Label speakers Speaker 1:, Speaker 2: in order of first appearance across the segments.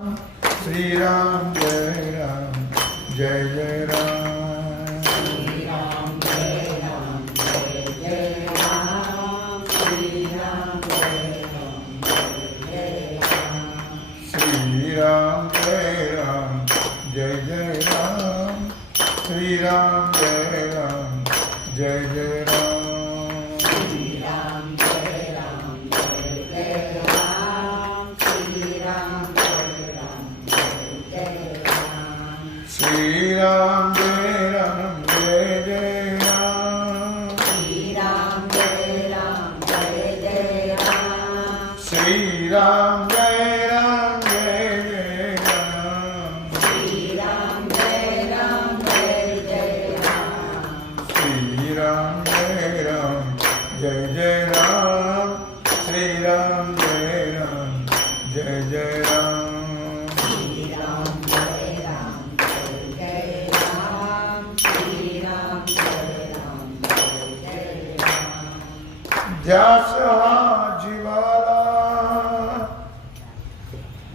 Speaker 1: श्रीराम जय राम जय जय राम श्रीराम जय राम जय जय राम श्रीराम जय राम जय जय राम ध्यास हा जीवाला.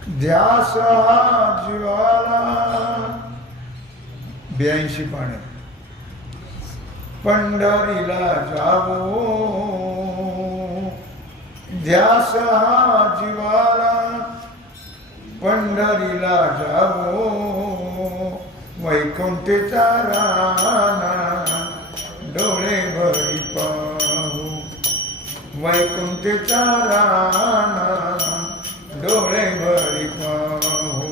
Speaker 1: ध्यास हा जीवाला. ब्याऐंशी पाणे पंढरीला जावो. ध्यास हा जीवाला. पंढरीला जावो. वैकुंठेचा राणा. डोळे भरी पा वैकुंठ राणा डोळे भरी पाहू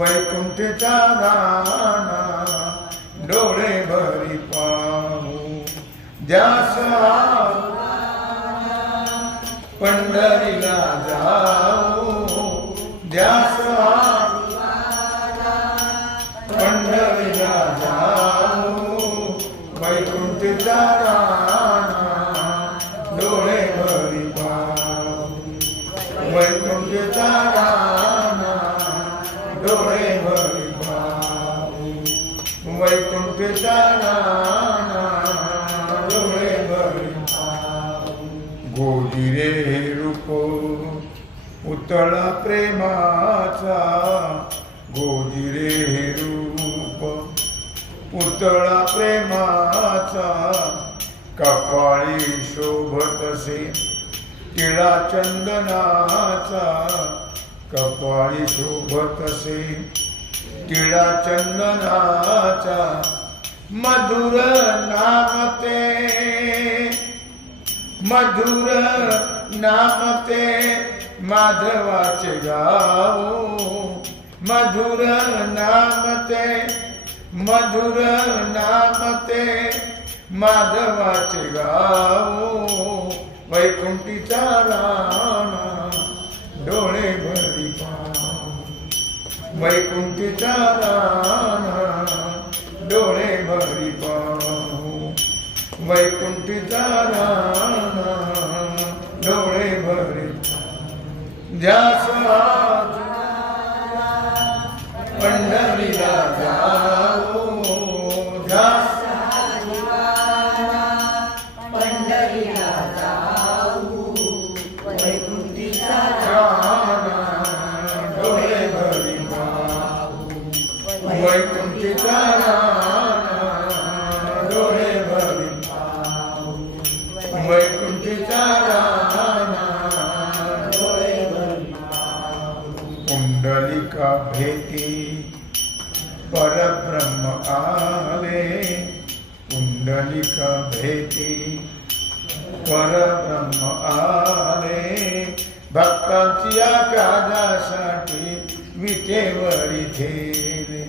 Speaker 1: वैकुंठ राणा प्रेमाचा गोजिरे रूप. पुतळा प्रेमाचा कपाळी शोभतसे टिळा चंदनाचा कपाळी शोभतसे टिळा चंदनाचा मधुर नामते. मधुर नामते. माधवाचे गाऊ मधुर नामते मधुर नामते माधवाचे गाऊ वैकुंठीचा राणा डोळे भरी पाहू वैकुंठीचा राणा डोळे भरी पाहू वैकुंठीचा राणा डोळे भरी ध्यास पंढरीला जा. पुंडलिका भेटी परब्रह्म आले पुंडलिका भेटी परब्रह्म आले भक्तांची काजासाठी विटेवरी ठेले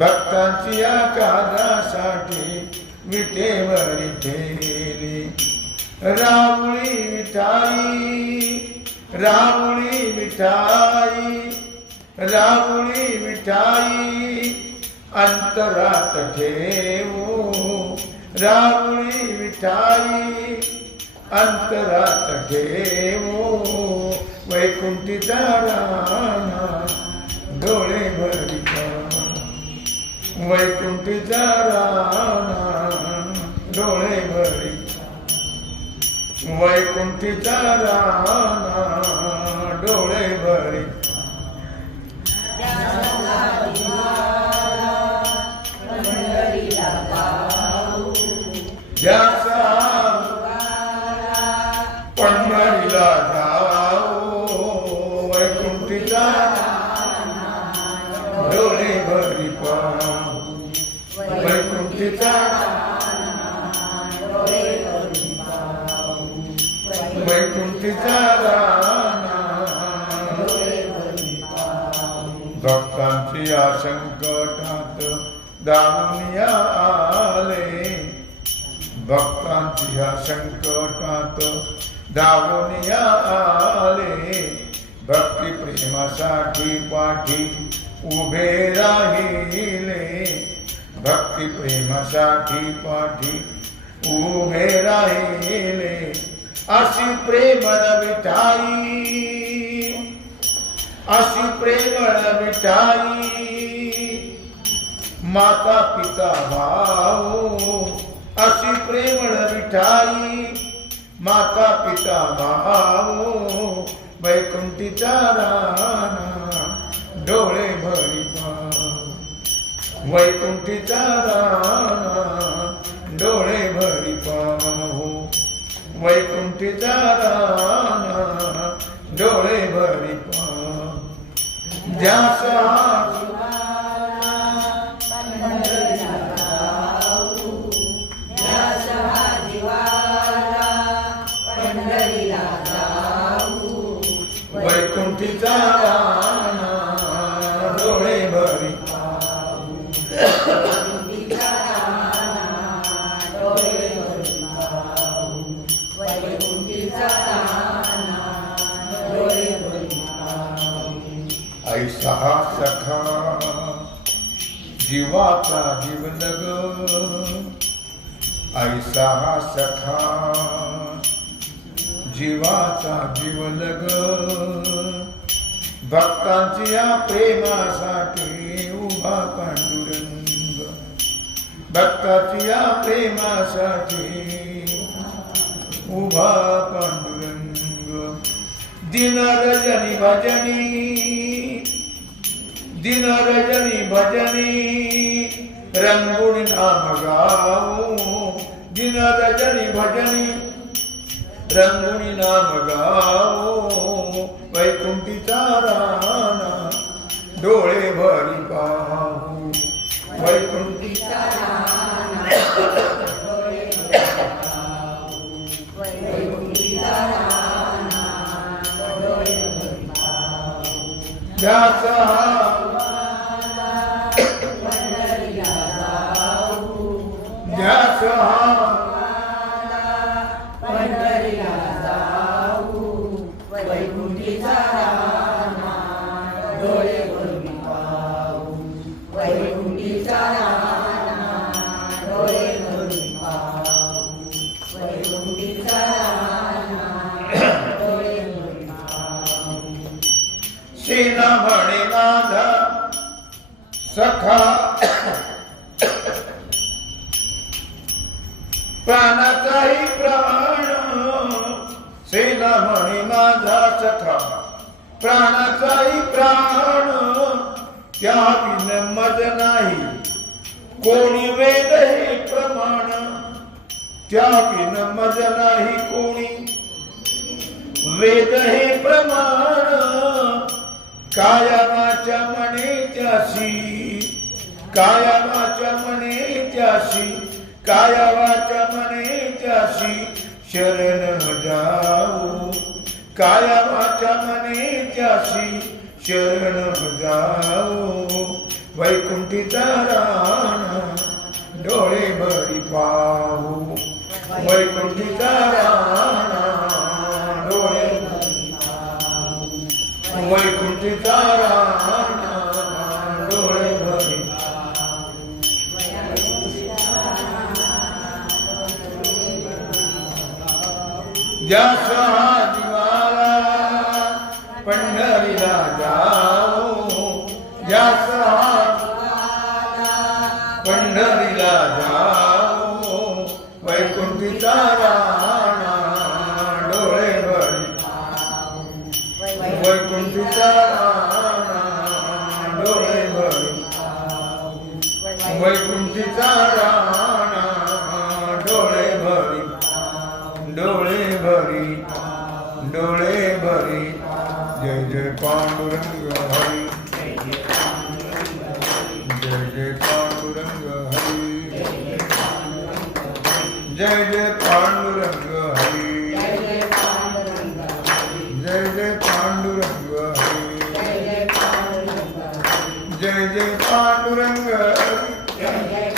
Speaker 1: भक्तांची काजासाठी विटेवरी ठेले रावळी मिठाई रावळी मिठाई रामुळी मिठाई अंतरात ठेवू. रामुळी मिठाई अंतरात ठेवू. वैकुंठी राणा डोळे भरी वैकुंठी वैकुंठीचा राणा डोळे भरी वैकुंठी राणा डोळे भरी ज्याचा पंढरीला धाव वैकुंठीला डोळे वैकुंठीचा वैकुंठीचा भक्तांची आशंकटात धावून आले. भक्तांची आशंकटात धावून आले. भक्ती प्रेमासाठी पाठी उभे राहिले. भक्ती प्रेमासाठी पाठी उभे राहिले. अशी प्रेम विठाई अशी प्रेमळ विठाई माता पिता भाऊ अशी प्रेमळ विठाई माता पिता भाऊ वैकुंठीचा राणा डोळे भरी पाहू वैकुंठीचा राणा डोळे भरी पाहू वैकुंठीचा राणा डोळे भरी पाहू जीवाचा जीवलग ऐसा सखा. जीवाचा जीवलग भक्तांची या प्रेमासाठी उभा पांडुरंग. भक्ताची या प्रेमासाठी उभा पांडुरंग. दिन रजनी भजनी दिन रजनी भजनी रंगुण नाम गाऊ दिन रजनी भजनी रंगुणी नाम गाऊ ज्याचा ज्याचा सेना म्हणे माझा सखा प्राणाचाही प्राण त्या विन मज नाही. कोणी वेद हे प्रमाण त्या विन मज नाही कोणी. वेद हे प्रमाण कायमाच्या म्हणे त्याशी. कायमाच्या म्हणे त्याशी कायवाच्या म्हणे त्याशी. शरण जाऊ काया वाचा मने त्याशी शरण जाऊ वैकुंठीचा राणा डोळे भरी पाहू. वैकुंठीचा राणा डोळे वैकुंठीचा राणा ज्याचा जीवाला पंढरीला जाऊ ज्याचा पंढरीला जाओ वैकुंठीचा राणा डोळे भरी वैकुंठीचा राणा डोळे भरी वैकुंठीचा राणा डोळे भरी डोळे भरी जय जय पांडुरंग पांडुरंग हरी जय जय पांडुरंग हरी जय जय पांडुरंग हरी जय जय पांडुरंग हरी जय जय पांडुरंग हरी जय